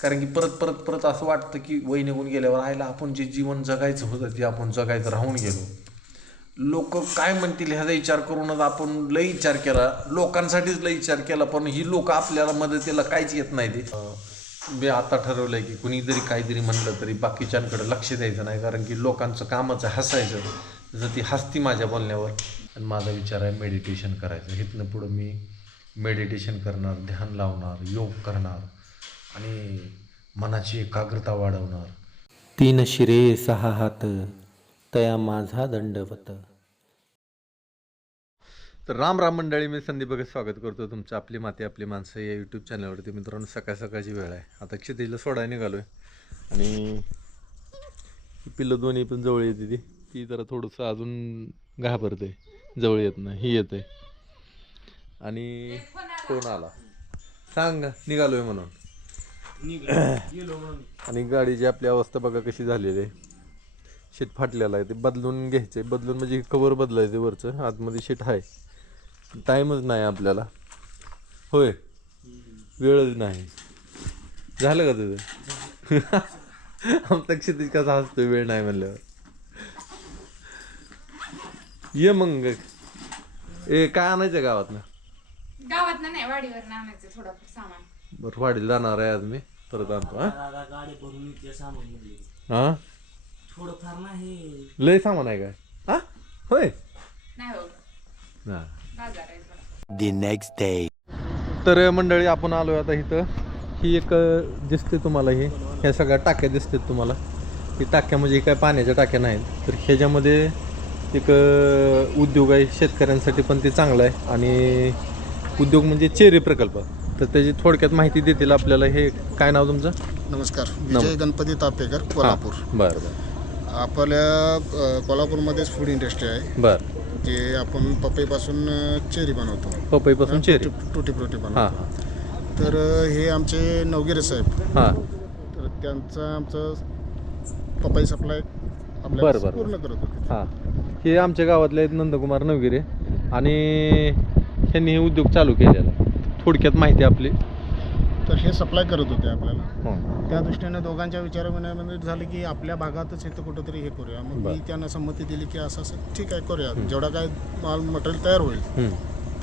कारण की परत परत परत असं वाटतं की वय निघून गेल्यावर राहायला आपण जे जीवन जगायचं होतं ते आपण जगायचं राहून गेलो. लोक काय म्हणतील ह्याचा विचार करूनच आपण लय विचार केला. लोकांसाठीच लय विचार केला पण ही लोक आपल्याला मदतीला काहीच येत नाही ते. मी आता ठरवलंय की कुणी जरी काहीतरी म्हणलं तरी बाकीच्यांकडे लक्ष द्यायचं नाही कारण की लोकांचं कामच हसायचं. जर ती हसती माझ्या बोलण्यावर. आणि माझा विचार आहे मेडिटेशन करायचं. इथनं पुढं मी मेडिटेशन करणार ध्यान लावणार योग करणार. आणि मनाची एकाग्रता वाढवणार. तीन शिरे सहा हात तया माझा दंडवत. तर राम राम मंडळी मी संदीप बघत स्वागत करतो तुमचं आपली माती आपली माणसं या यूट्यूब चॅनलवरती मित्रांनो सकाळ सकाळची वेळ आहे. आता क्षितिजला सोडायला निघालो आहे आणि ही पिल्लं दोन्ही पण जवळ येते ती. ती जरा थोडंसं अजून घाबरते. जवळ येत नाही. ही येते. आणि फोन आला? सांग निघालोय म्हणून. आणि गाडीची आपली अवस्था बघा कशी झालेली आहे. शीट फाटलेलं आहे ते बदलून घ्यायचं आहे बदलून म्हणजे कवर बदलायचं वरचं. आतमध्ये शीट आहे. टाईमच नाही आपल्याला. होय. वेळच नाही. झालं का तुझं? आमचा क्षितिज कसा असतो वेळ नाही म्हणल्यावर. ये मग. ए काय आणायचं गावात ना गावात नाही वाडीवर आणायचं थोडंफार सामान. बरं वाढीला जाणार आहे आज मी. परत आणतो हा? दादा गाडी भरून येते सामानमध्ये हा? थोडंफार नाही. लय सामान आहे काय? हा? होय? नाही हो. हा. बाजार आहे थोडा दी नेक्स्ट डे तर मंडळी आपण आलो आता इथं. ही एक अ, दिसते तुम्हाला ही. ह्या सगळ्या टाक्या दिसतात तुम्हाला. ही टाक्या म्हणजे काय? पाण्याच्या टाक्या नाहीत. तर ह्याच्यामध्ये एक अ, उद्योग आहे. शेतकऱ्यांसाठी पण ते चांगलं आहे. आणि उद्योग म्हणजे चेरी प्रकल्प. तर त्याची थोडक्यात माहिती देतील आपल्याला. हे काय नाव तुमचं? नमस्कार. विजय गणपती तापेकर कोल्हापूर. बरं बरं. आपल्या कोल्हापूरमध्येच फूड इंडस्ट्री आहे. बरं. जे आपण पपईपासून चेरी बनवतो. पपईपासून चेरी. टुटी फ्रुटी बनवतो. तर हे आमचे नवगिरे साहेब. हां. तर त्यांचं आमचं पपई सप्लाय बरं, आपल्याला बरं. पूर्ण करत होते. हां. हे आमच्या गावातले आहेत नंदकुमार नवगिरे. आणि ह्यांनी हे उद्योग चालू केलेला आहे. थोडक्यात माहिती आपली. तर हे सप्लाय करत होते आपल्याला. हं. त्या दृष्टीने दोघांच्या विचारामध्ये झालं की आपल्या भागातच इथं कुठंतरी हे करूया. मग. मी त्यांना संमती दिली की असं असं ठीक आहे करूया. जेवढा काय माल मटेरियल तयार होईल.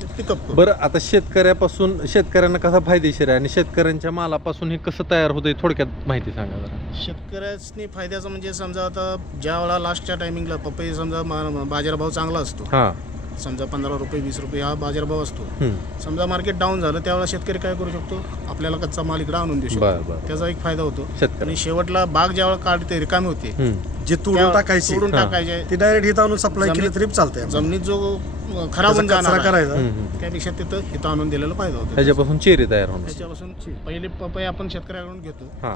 ते पिकअप बरं आता शेतकऱ्यापासून शेतकऱ्यांना कसा फायदेशीर आहे आणि शेतकऱ्यांच्या मालापासून हे कसं तयार होतं थोडक्यात माहिती सांगा जरा. शेतकऱ्यासनी फायद्याचं म्हणजे समजा आता ज्या वेळा लास्टच्या टायमिंगला पपई समजा बाजारभाव चांगला असतो. हां. समजा पंधरा रुपये वीस रुपये हा बाजारभाव असतो. हं. समजा मार्केट डाऊन झालं त्यावेळेला शेतकरी काय करू शकतो? आपल्याला कच्चा माल इकडे आणून देऊ शकतो. त्याचा एक फायदा होतो. आणि शेवटला बाग ज्यावेळेला काढते रिकामी होते. हं. जे तोडून टाकायची. तोडून. टाकायचे. ते डायरेक्ट इथं आणून सप्लाय केलं तरी चालतंय जमिनीत जो खराब होऊन जाणार करायचा. त्यापेक्षा तिथं इथं आणून दिलेला फायदा होतो. ह्याच्यापासून चेरी तयार होणार. त्याच्यापासून पहिली पपई आपण शेतकऱ्याकडून घेतो. हां.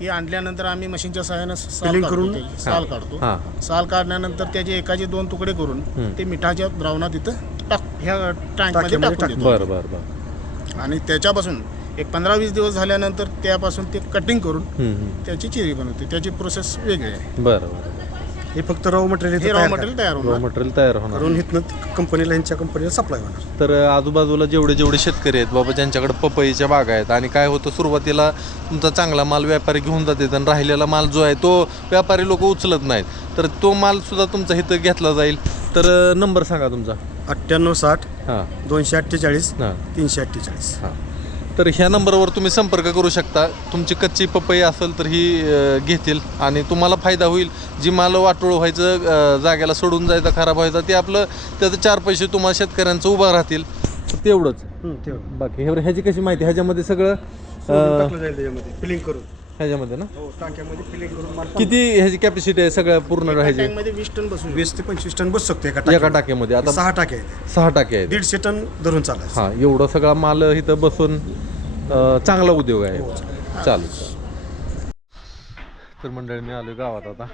ती आणल्यानंतर आम्ही मशीनच्या सहाय्यानं साल करून- साल काढतो. हां. हां साल काढल्यानंतर त्याचे एकाचे दोन तुकडे करून हं. ते मिठाच्या द्रावणात इथं टाक ह्या टँकमध्ये टाकून बरं बरं आणि त्याच्यापासून एक पंधरा वीस दिवस झाल्यानंतर त्यापासून ते कटिंग करून हं, हं. त्याची चिरी बनवते. त्याची प्रोसेस वेगळी आहे. बरं बरं. हे फक्त रॉ मटेरियल रॉ मटेरियल तयार रॉ होणार. मटेरियल तयार होणार. करून इथनं कंपनीला ह्यांच्या कंपनीला सप्लाय होणार. तर आजूबाजूला जेवढे जेवढे शेतकरी आहेत बाबा ज्यांच्याकडे पपईच्या बागा आहेत आणि काय होतं सुरुवातीला तुमचा चांगला माल व्यापारी घेऊन जातात आणि राहिलेला माल जो आहे तो व्यापारी लोक उचलत नाहीत. तर तो माल सुद्धा तुमचा इथं घेतला जाईल. तर नंबर सांगा तुमचा. अठ्ठ्याण्णव साठ हां. दोनशे अठ्ठेचाळीस हां. तीनशे अठ्ठेचाळीस. हां. तर ह्या नंबरवर तुम्ही संपर्क करू शकता. तुमची कच्ची पपई असेल तर ही घेतील आणि तुम्हाला फायदा होईल. जी माल वाटोळ व्हायचं जाग्याला सोडून जायचं खराब व्हायचं ते आपलं त्याचं चार पैसे तुम्हाला शेतकऱ्यांचं उभं राहतील. तेवढंच. तेवढं. बाकी ह्याची कशी माहिती? ह्याच्यामध्ये सगळं फिलिंग करून. ह्याच्यामध्ये ना? हो टाक्यामध्ये फिलिंग करून माल किती ह्याची कॅपॅसिटी आहे सगळ्या पूर्ण ह्याची टँकमध्ये वीस टन बसून. वीस ते पंचवीस टन बसू शकतो एका एका टाक्यामध्ये. टाक्यामध्ये. आता सहा टाके आहेत. सहा टाके आहेत. दीडशे टन धरून चालायचं. हां एवढा सगळा माल इथं बसून अ, चांगला उद्योग आहे. चालेल. तर मंडळी मी आलो गावात आता.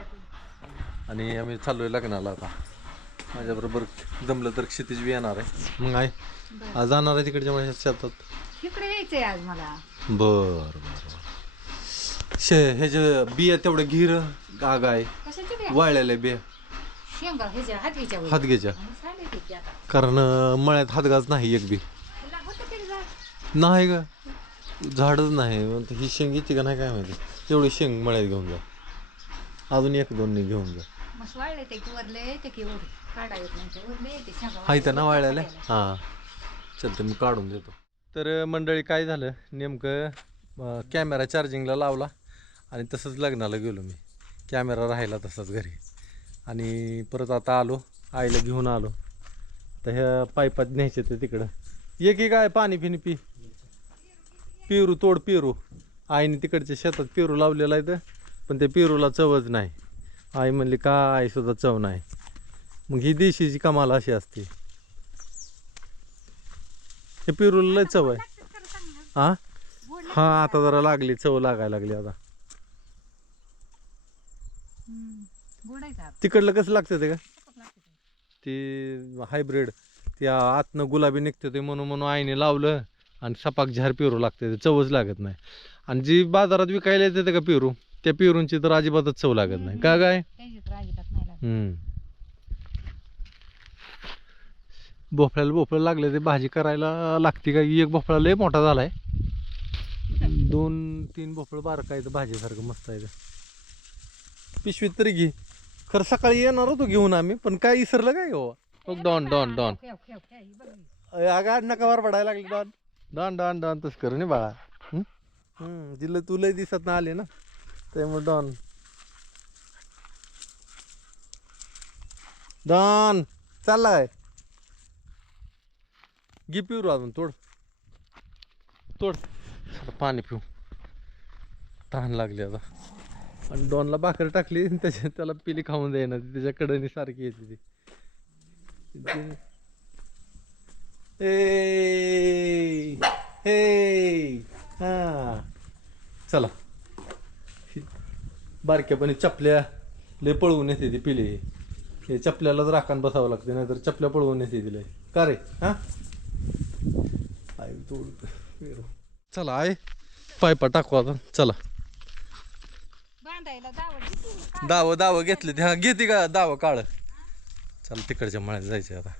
आणि आम्ही चाललोय लग्नाला आता. माझ्याबरोबर जमलं तर क्षितिज बी येणार आहे. मग आहे आज जाणार आहे तिकडच्या माझ्या शेतात? इकडे यायचंय आज मला. बर बर. शे ह्याच्या बिया तेवढ्या घिर गाग आहे कशाची बी वाळलेल्या बिया. शेंगा ह्याच्या हातवीच्या वर. हातगेच्या आणि चालेल की आता. कारण अं, मळ्यात हातगाज नाही एक बी. तुला होतं तरी जा. नाही ग झाडच नाही. मग ही शेंग येते का नाही काय माहिती. तेवढी शेंग मळ्यात घेऊन जा. अजून एक दोन नाही घेऊन जा. मस्त वाळले ते की वरले येते की वर काढा येत नाही ते वरले येते शेंगा हाय त्या ना वाळलेल्या. वाळल्याला हां. चलते मी काढून देतो. तर मंडळी काय झालं? नेमकं कॅमेरा चार्जिंगला लावला. आणि तसंच लग्नाला गेलो मी. कॅमेरा राहिला तसाच घरी. आणि परत आता आलो आईला घेऊन आलो. तर ह्या पाईपात न्यायचे ते तिकडं. ये की काय पाणी पिणी पी. पेरू तोड पेरू. आईने तिकडच्या शेतात पेरू लावलेला आहे तर पण त्या पेरूला चवच नाही. आई म्हणली काय सुद्धा चव नाही? मग ही देशीची कमाल अशी असते. हे पेरूला लय चव आहे. हा हा आता जरा लागली चव लागायला लागली आता. गोड आहे का तिकडलं कसं लागतं ते का? ते हायब्रिड. ते आतनं गुलाबी निघते ते म्हणून म्हणून आईने लावलं आणि सपाक झार पेरू लागते ते चवच लागत नाही. आणि जी बाजारात विकायला येते का पेरू? त्या पेरूंची तर अजिबातच चव लागत नाही. का काय हम्म. भोपळ्याला भोपळं लागले ते भाजी करायला लागते का? एक भोपळा लय मोठा झालाय. दोन तीन भोपळ बारका भाजीसारखं मस्त आहे पिशवीत तरी घे. खरं सकाळी येणार होतो घेऊन आम्ही पण काय इसरलं काय हो? मग डॉन डॉन डॉन. अगं नका वर पडायला लागली डॉन. डॉन डॉन डॉन तस कर नाही बाळा. जिल्हा तुलाही दिसत ना आले ना. त्यामुळे डॉन. डॉन चालला काय घे पिऊ अजून तोड. तोड. पाणी पिऊ. तहान लागली आता. आणि डॉनला भाकर टाकली आणि त्याच्या त्याला पिली खाऊन द्यायना ती त्याच्या कडनी सारखी येते ती. ए हे हा. चला. बारक्यापणी चपल्या लय पळवून येते ती पिले. हे चपल्यालाच राखान बसावं लागते नाहीतर चपल्या पळवून येते तिला का रे? हा? आई तोड चला आहे पायपा टाकू आता. चला. बांधायला दावड दाव दाव घेतले ते. हा घेते का? दाव काळ चला तिकडच्या मळ्यात जायचं आता.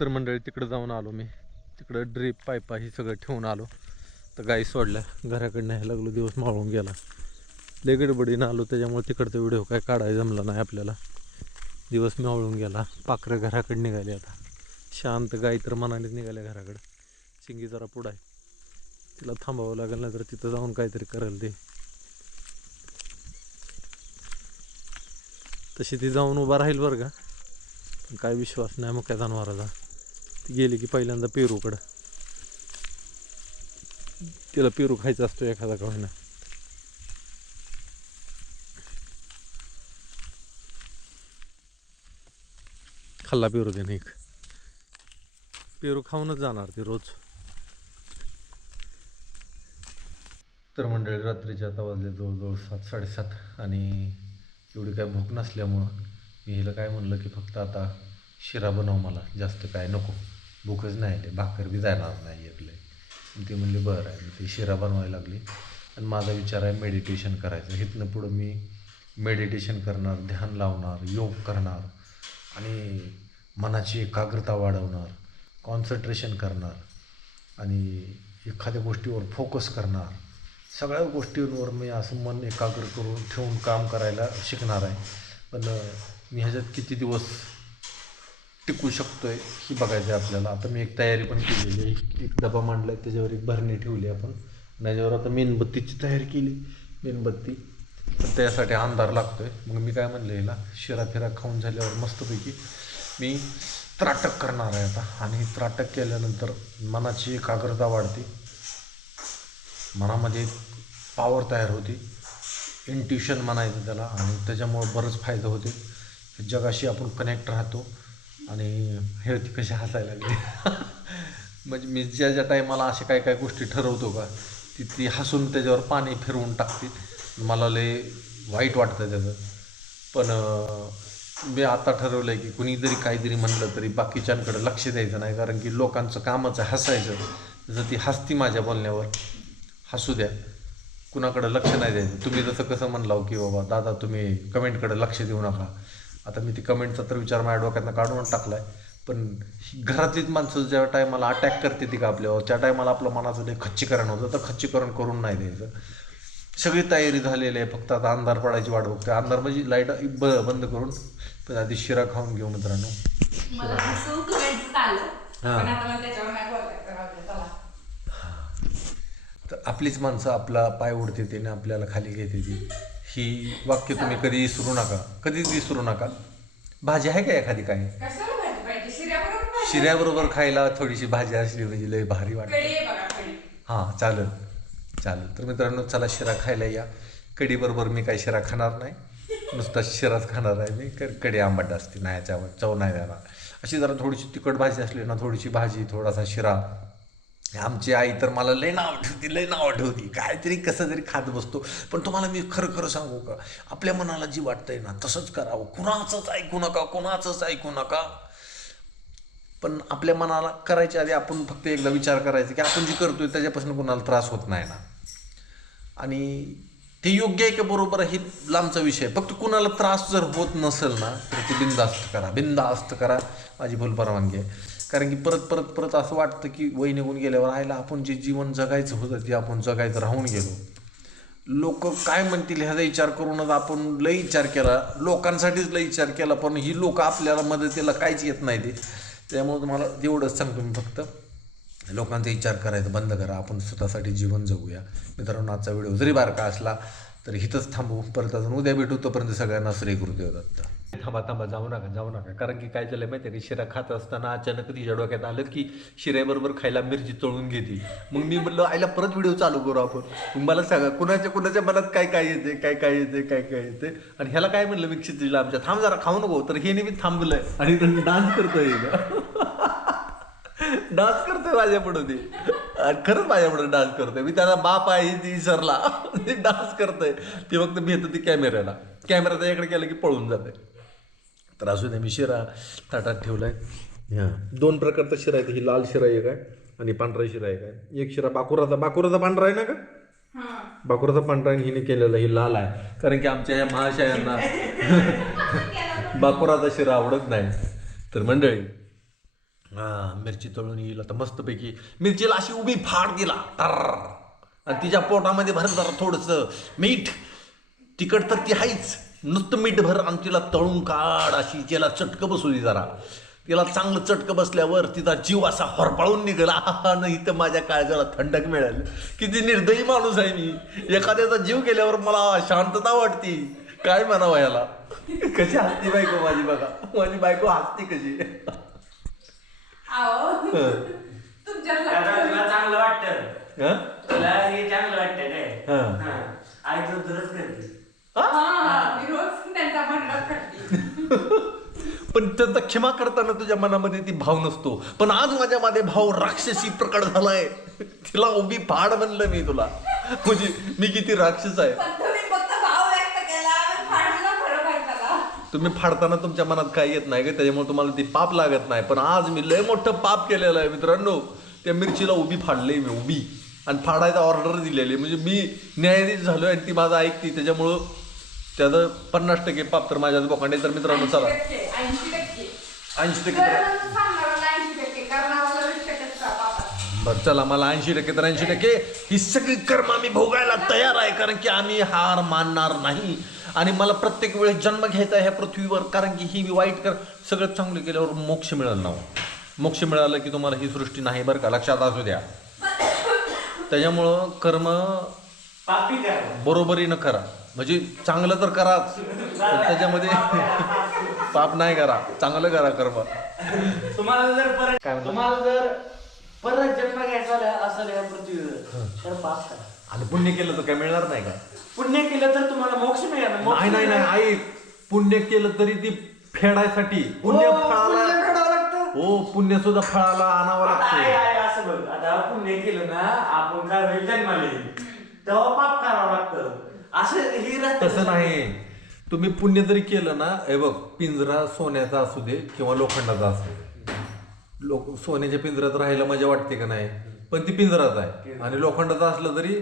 तर मंडळी तिकडं जाऊन आलो मी. तिकडं ड्रीप पायपा ही सगळं ठेवून आलो. तर गाई सोडल्या. घराकडनं न्यायला लागलो दिवस माळून गेला. लय गडबडीनं आलो त्याच्यामुळे तिकडचा व्हिडिओ काय काढायला जमला नाही आपल्याला. दिवस मावळून गेला. पाखरं घराकडे निघाली आता. शांत गाई तर मनानेच निघाल्या घराकडं. चिंगी जरा पुढं आहे. तिला थांबावं लागेल नाही तर तिथं जाऊन काहीतरी करेल ते तशी ती जाऊन उभा राहील बरं का. पण काय विश्वास नाही मग काय जनावराचा. ती गेली की पहिल्यांदा पेरूकडं. तिला पेरू खायचा असतो एखादा का होईना. खाल्ला पेरू त्याने एक. पेरू खाऊनच जाणार ती रोज. तर मंडळी रात्रीचे आता वाजले जवळजवळ सात साडेसात आणि एवढी काय भूक नसल्यामुळं मी हिला काय म्हणलं की फक्त आता शिरा बनव मला जास्त काय नको. भूकच नाही आली भाकर बी जाणार नाही आपले ती म्हणली बरं आहे. ती शिरा बनवायला लागली. आणि माझा विचार आहे मेडिटेशन करायचं. इथनं पुढं मी मेडिटेशन करणार ध्यान लावणार योग करणार आणि मनाची एकाग्रता वाढवणार कॉन्सन्ट्रेशन करणार आणि एखाद्या गोष्टीवर फोकस करणार. सगळ्या गोष्टींवर मी असं मन एकाग्र करून ठेवून काम करायला शिकणार आहे. पण मी ह्याच्यात किती दिवस टिकू शकतो आहे ही बघायचं आहे आपल्याला. आता मी एक तयारी पण केलेली आहे. एक- एक डबा मांडला आहे त्याच्यावर एक भरणी ठेवली आपण. त्याच्यावर आता मेणबत्तीची तयारी केली. मेणबत्ती. तर त्यासाठी अंधार लागतो आहे मग मी काय म्हणलं हिला शिरा फिरा खाऊन झाल्यावर मस्तपैकी मी त्राटक करणार आहे आता. आणि त्राटक केल्यानंतर मनाची एकाग्रता वाढते. मनामध्ये पावर तयार होते. इंट्युशन म्हणायचं त्याला आणि त्याच्यामुळं बरंच फायदा होते. जगाशी आपण कनेक्ट राहतो आणि हे ती कशी हसायला लागली. म्हणजे मी ज्या ज्या टायमाला अशा काय काय गोष्टी ठरवतो का ती ती हसून त्याच्यावर पाणी फिरवून टाकते. मला लय वाईट वाटतं त्याचं. पण मी आता ठरवलं आहे की कुणी जरी काहीतरी म्हणलं तरी बाकीच्यांकडे लक्ष द्यायचं नाही. कारण की लोकांचं कामच हसायचं. जसं ती हसती माझ्या बोलण्यावर हसू द्या. कुणाकडं लक्ष नाही द्यायचं तुम्ही जसं कसं म्हणलाव की बाबा दादा तुम्ही कमेंटकडे लक्ष देऊ नका. आता मी ती कमेंटचा तर विचार माझ्या डोक्यातनं काढून टाकला आहे पण ही घरातलीच माणसं ज्या टायमाला अटॅक करते ती का आपल्यावर त्या टायमाला आपलं मनाचं लय खच्चीकरण होतं. तर खच्चीकरण करून नाही द्यायचं. सगळी तयारी झालेली आहे. फक्त आता अंधार पडायची वाट बघते अंधार म्हणजे लाइट ब बंद करून पण आधी शिरा खाऊन घेऊ मित्रांनो मला हसून करायचं चाललं हा. पण आता मला त्याच्यावर नाही बोलायचं राहू दे, चला तर आपलीच माणसं आपला पाय ओढते ते आणि आपल्याला खाली घेते ती. ही वाक्य तुम्ही कधी विसरू नका. कधीच विसरू नका. भाजी आहे का एखादी काय पाहिजे? शिऱ्याबरोबर खायला थोडीशी भाजी असली म्हणजे लय भारी वाटते. हां चालेल. चालेल. तर मित्रांनो चला शिरा खायला या. कढीबरोबर मी काही शिरा खाणार नाही. नुसता शिराच खाणार आहे मी. क- कढी आंबट असते. नाही याच्यावर चव नाही देणार अशी जरा थोडीशी तिखट भाजी असली ना थोडीशी भाजी थोडासा शिरा. आमची आई तर मला लय नाव ठेवती लय नाव ठेवती काहीतरी कसं तरी खात बसतो पण तुम्हाला मी खरं खरं सांगू का? आपल्या मनाला जी वाटतंय ना तसंच करावं. कुणाचंच ऐकू नका कुणाचंच ऐकू नका. पण आपल्या मनाला करायच्या आधी आपण फक्त एकदा विचार करायचा की आपण जे करतोय त्याच्यापासून कोणाला त्रास होत नाही ना. आणि ते योग्य आहे का बरोबर आहे हे लांबचा विषय. फक्त कुणाला त्रास जर होत नसेल ना तर ते बिंदास्त करा. बिंदास्त करा. माझी भूल परवानगी आहे. कारण की परत परत परत असं वाटतं की वय निघून गेल्यावर राहायला आपण जे जीवन जगायचं होतं ते आपण जगायचं राहून गेलो. लोक काय म्हणतील ह्याचा विचार करूनच आपण लय विचार केला. लोकांसाठीच लय विचार केला पण ही लोक आपल्याला मदतीला काहीच येत नाही ते. त्यामुळे तुम्हाला तेवढंच सांगतो मी फक्त. लोकांचा विचार करायचा बंद करा. आपण स्वतःसाठी जीवन जगूया. मित्रांनो आजचा व्हिडिओ जरी बारका असला तर हिथंच थांबू. परत अजून उद्या भेटू. तोपर्यंत सगळ्यांना श्री होतात थांबा थांबा जाऊ नका जाऊ नका. कारण की काय झालं माहिती आहे की? शिरा खात असताना अचानक तिच्या डोक्यात आलं की शिऱ्याबरोबर खायला मिरची तळून घेते. मग मी म्हणलं आईला परत व्हिडिओ चालू करू आपण. मला सांगा कुणाच्या कुणाच्या मनात काय काय येते काय काय येते काय काय येते? आणि ह्याला काय म्हणलं मी क्षितिजला आमच्या थांब जरा खाऊ नको. तर हे मी थांबलंय. आणि डान्स करतोय डान्स करतोय माझ्या पुढं ते खरंच माझ्या डान्स करतोय. मी त्याला बाप आहे ती विसरला. ते डान्स करतोय. ती फक्त भेटत ती कॅमेऱ्याला. कॅमेरा त्याच्याकडे केला की पळून जाते. तर असू दे मी शिरा ताटात ठेवलाय. हां. दोन प्रकारचा शिरा आहे. ही लाल शिरा एक आहे आणि पांढरा शिरा एक आहे. एक शिरा बाकुराचा. बाकुराचा पांढरा आहे ना का हा. बाकुराचा पांढरा आणि हिने केलेला ही लाल आहे. कारण की आमच्या या महाशयांना बाकुराचा शिरा आवडत नाही. तर मंडळी हा मिरची तळून येईल. आता मस्तपैकी मिरचीला अशी उभी फाड दिला. टर आणि तिच्या पोटामध्ये भर जरा थोडंसं मीठ. तिखट तर ती आहेच. नुसतं मीठ भर आणि तिला तळून काढ अशी तिला चटकं बसू दे जरा. तिला चांगलं चटकं बसल्यावर तिचा जीव असा हरपाळून निघाला. हा नाही तर माझ्या काळजाला थंडक मिळेल. किती निर्दयी माणूस आहे मी. एखाद्याचा जीव गेल्यावर मला शांतता वाटती. काय म्हणावं याला? कशी हसती बायको माझी बघा. माझी बायको हसती कशी. चांगलं वाटतं. हं? तुला हे चांगलं वाटतं काय? रोज त्यांचा करते. पण त्याचा क्षमा करताना तुझ्या मनामध्ये ती भाव नसतो. पण आज माझ्यामध्ये भाव राक्षसी प्रकट झालाय. तिला उभी फाड म्हणलं मी तुला. म्हणजे मी किती राक्षस आहे. तुम्ही फाडताना तुमच्या मनात काय येत नाही का त्याच्यामुळे तुम्हाला ती पाप लागत नाही. पण आज मी लय मोठं पाप केलेलं आहे मित्रांनो. त्या मिरचीला उभी फाडली मी उभी. आणि फाडायचा ऑर्डर दिलेली. म्हणजे मी न्यायाधीश झालोय आणि ती माझं ऐकते. त्याच्यामुळं त्याचं पन्नास टक्के पाप तर माझ्याच बोकांडे तर मित्रांनो चला. ऐंशी टक्के. बरं चला मला ऐंशी टक्के तर ऐंशी टक्के. ही सगळी कर्म आम्ही भोगायला तयार आहे कारण की आम्ही हार मानणार नाही. आणि मला प्रत्येक वेळेस जन्म घ्यायचा आहे ह्या पृथ्वीवर कारण की ही मी वाईट कर सगळं चांगलं केल्यावर मोक्ष मिळेल ना हो. मोक्ष मिळालं की तुम्हाला ही सृष्टी नाही बरं का? लक्षात असू द्या. त्याच्यामुळं कर्म बरोबरीनं करा. म्हणजे चांगलं तर कराच पण त्याच्यामध्ये पाप नाही करा चांगलं करा कर्म तुम्हाला जर काय परत म्हणला? तुम्हाला जर परत जन्म घ्यायचा असेल या पृथ्वीवर तर पाप करा आणि पुण्य केलं तर काय मिळणार नाही का पुण्य केलं तर तुम्हाला मोक्ष मोक्ष नाही नाही. ऐक पुण्य केलं तरी ती फेडायसाठी हो, पुण्य पुण्य फळाला फेडावं लागतं. हो पुण्य सुद्धा फळाला आणावं आता आहे लागतं आहे असं बघ आता पुण्य केलं ना आपण काय होईल जन्माला येईल. तेव्हा पाप करावं लागतं असं ही राहतं. तसं नाही. तुम्ही पुण्य जरी केलं ना हे बघ पिंजरा सोन्याचा असू दे किंवा लोखंडाचा असू दे. लोक सोन्याच्या पिंजऱ्यात राहायला मजा वाटते का नाही? पण ती पिंजराच आहे. आणि लोखंडाचा असलं तरी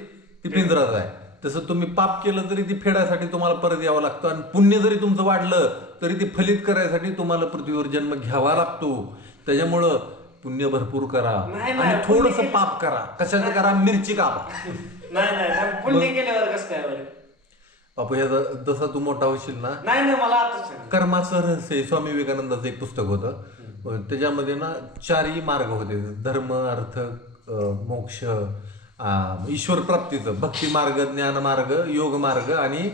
ती पिंजराच आहे. तसं तुम्ही पाप केलं तरी ती फेडायसाठी तुम्हाला परत यावं लागतं आणि पुण्य जरी तुमचं वाढलं तरी ती फलित करायसाठी तुम्हाला पृथ्वीवर जन्म घ्यावा लागतो. त्याच्यामुळं पुण्य भरपूर करा. नाही, आणि थोडस पाप करा. कशाचं करा? मिरची कापा. नाही नाही पुण्य केल्यावर कसं काय बरं? बापू ह्याचा जसा तू मोठा होशील ना नाही नाही मला आता सांग. कर्माचं रहस्य हे स्वामी विवेकानंदाचं एक पुस्तक होतं. त्याच्यामध्ये ना चारही मार्ग होते. धर्म अर्थ अं, मोक्ष अं, ईश्वर प्राप्तीचं. भक्ती मार्ग ज्ञान मार्ग योग मार्ग आणि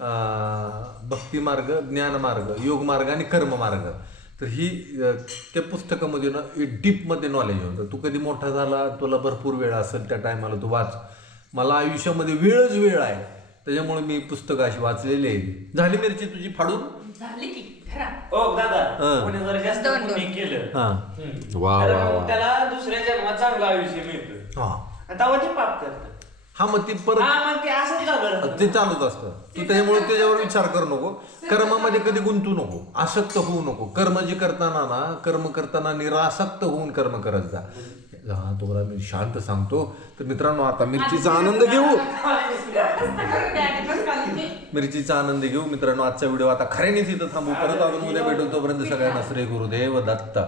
अं, भक्ती मार्ग ज्ञान मार्ग योग मार्ग आणि कर्म मार्ग. तर ही अं, त्या पुस्तकामध्ये ना डीपमध्ये नॉलेज होतं. तू कधी मोठा झाला तुला भरपूर वेळ असेल त्या टायमाला तू वाच. मला आयुष्यामध्ये वेळच वेळ आहे. त्याच्यामुळे मी पुस्तकं अशी वाचलेली आहे झाली मिरची तुझी फाडून? झाली की धरा. ओ दादा हं. कोणी जर जास्त दोन, पुण्य दोन. केलं हा. हं. वा, तर वा, मग वा. त्याला दुसऱ्या जन्मात चांगलं आयुष्य मिळतं. हा. आणि तेव्हा ते पाप करतं हा मग ती परत हा मग ते असंच झालं. ते चालूच असतं. तू त्याच्यामुळे त्याच्यावर विचार करू नको. कर्मामध्ये कधी गुंतू नको. आसक्त होऊ नको. कर्म जे करताना ना कर्म करताना निरासक्त होऊन कर्म करत जा. हा तुला मी शांत सांगतो. तर मित्रांनो आता मिरचीचा आनंद घेऊ. मिरचीचा आनंद घेऊ. मित्रांनो आजचा व्हिडिओ आता खऱ्यानेच इथं थांबू. परत अजून उद्या भेटू. तोपर्यंत सगळ्यांना श्री गुरुदेव दत्त.